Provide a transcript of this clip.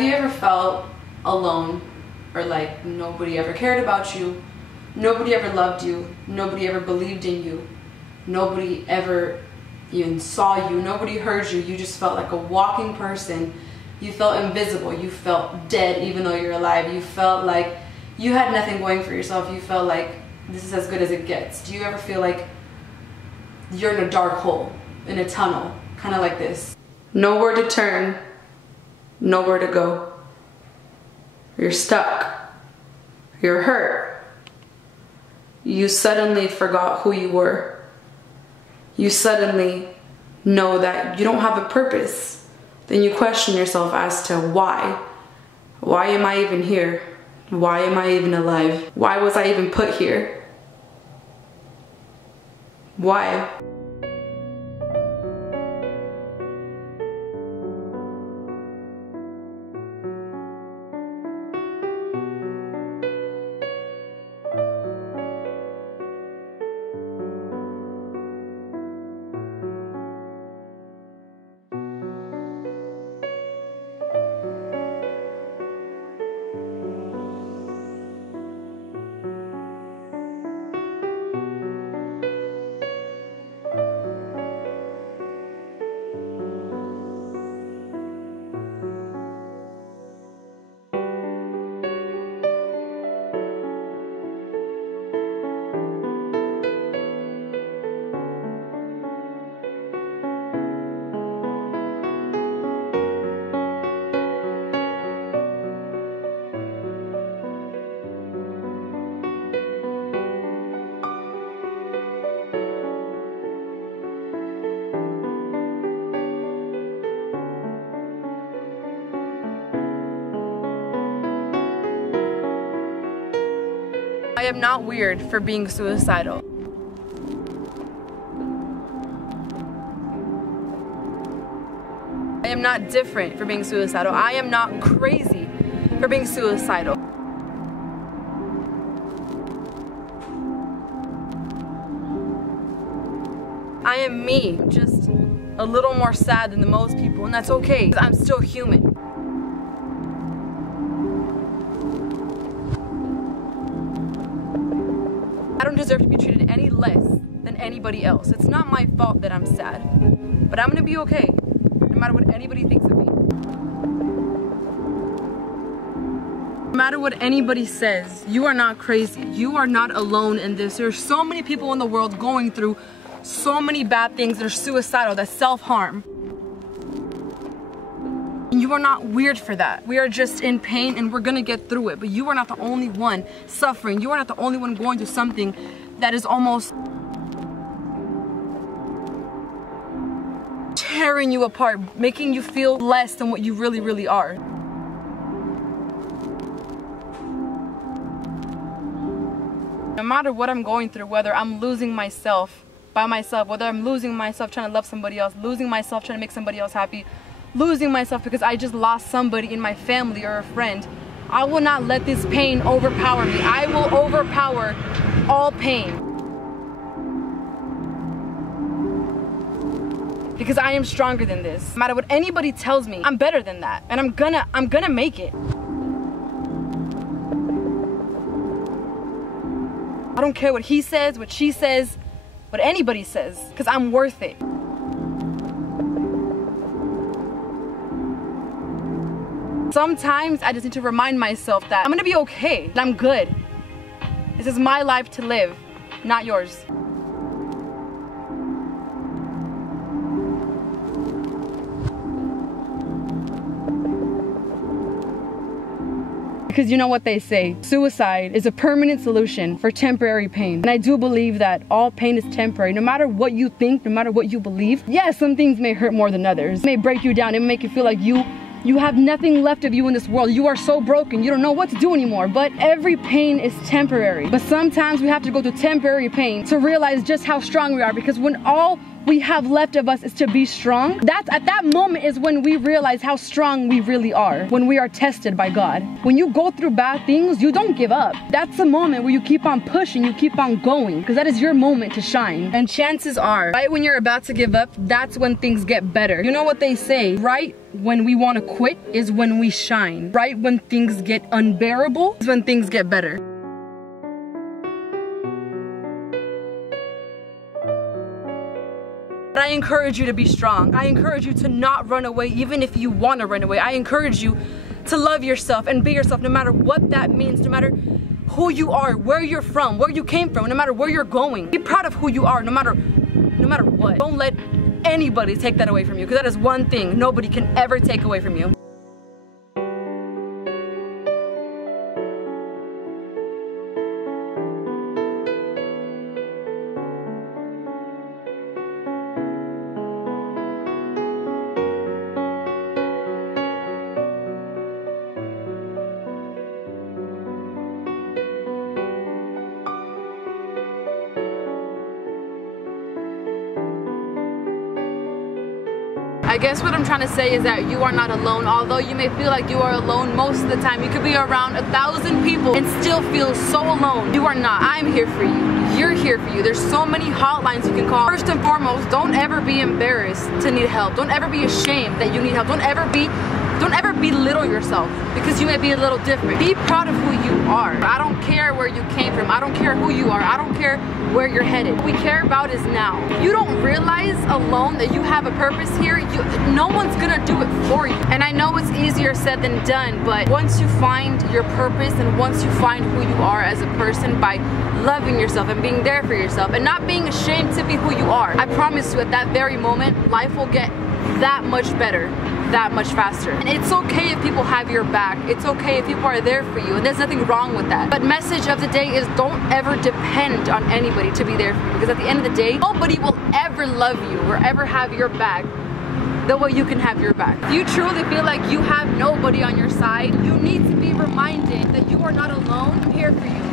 Have you ever felt alone, or like nobody ever cared about you, nobody ever loved you, nobody ever believed in you, nobody ever even saw you, nobody heard you, you just felt like a walking person, you felt invisible, you felt dead even though you're alive, you felt like you had nothing going for yourself, you felt like this is as good as it gets. Do you ever feel like you're in a dark hole, in a tunnel, kind of like this? Nowhere to turn, nowhere to go. You're stuck. You're hurt. You suddenly forgot who you were. You suddenly know that you don't have a purpose. Then you question yourself as to why. Why am I even here? Why am I even alive? Why was I even put here? Why? I am not weird for being suicidal. I am not different for being suicidal. I am not crazy for being suicidal. I am me, just a little more sad than the most people, and that's okay, 'cause I'm still human. I don't deserve to be treated any less than anybody else. It's not my fault that I'm sad, but I'm gonna be okay, no matter what anybody thinks of me. No matter what anybody says, you are not crazy. You are not alone in this. There's so many people in the world going through so many bad things that are suicidal, that self-harm. You are not weird for that. We are just in pain and we're gonna get through it, but you are not the only one suffering. You are not the only one going through something that is almost tearing you apart, making you feel less than what you really, really are. No matter what I'm going through, whether I'm losing myself by myself, whether I'm losing myself trying to love somebody else, losing myself trying to make somebody else happy, losing myself because I just lost somebody in my family or a friend, I will not let this pain overpower me. I will overpower all pain. Because I am stronger than this. No matter what anybody tells me, I'm better than that. And I'm gonna make it. I don't care what he says, what she says, what anybody says, because I'm worth it. Sometimes I just need to remind myself that I'm gonna be okay, that I'm good. This is my life to live, not yours. Because you know what they say, suicide is a permanent solution for temporary pain. And I do believe that all pain is temporary. No matter what you think, no matter what you believe, yes, some things may hurt more than others. It may break you down, it may make you feel like you have nothing left of you in this world. You are so broken, you don't know what to do anymore. But every pain is temporary. But sometimes we have to go through temporary pain to realize just how strong we are, because when all we have left of us is to be strong. That's at that moment is when we realize how strong we really are, when we are tested by God. When you go through bad things, you don't give up. That's the moment where you keep on pushing, you keep on going, because that is your moment to shine. And chances are, right when you're about to give up, that's when things get better. You know what they say, right when we want to quit is when we shine. Right when things get unbearable is when things get better. But I encourage you to be strong. I encourage you to not run away even if you want to run away. I encourage you to love yourself and be yourself no matter what that means, no matter who you are, where you're from, where you came from, no matter where you're going. Be proud of who you are no matter what. Don't let anybody take that away from you, because that is one thing nobody can ever take away from you. I guess what I'm trying to say is that you are not alone. Although you may feel like you are alone most of the time, you could be around 1,000 people and still feel so alone. You are not. I'm here for you. You're here for you. There's so many hotlines you can call. First and foremost, don't ever be embarrassed to need help. Don't ever be ashamed that you need help. Don't ever belittle yourself because you may be a little different. Be proud of who you are. I don't care where you came from. I don't care who you are. I don't care where you're headed. What we care about is now. If you don't realize alone that you have a purpose here, no one's gonna do it for you. And I know it's easier said than done, but once you find your purpose and once you find who you are as a person by loving yourself and being there for yourself and not being ashamed to be who you are, I promise you at that very moment, life will get that much better, that much faster. And it's okay if people have your back. It's okay if people are there for you, and there's nothing wrong with that. But message of the day is don't ever depend on anybody to be there for you, because at the end of the day, nobody will ever love you or ever have your back the way you can have your back. If you truly feel like you have nobody on your side, you need to be reminded that you are not alone. I'm here for you.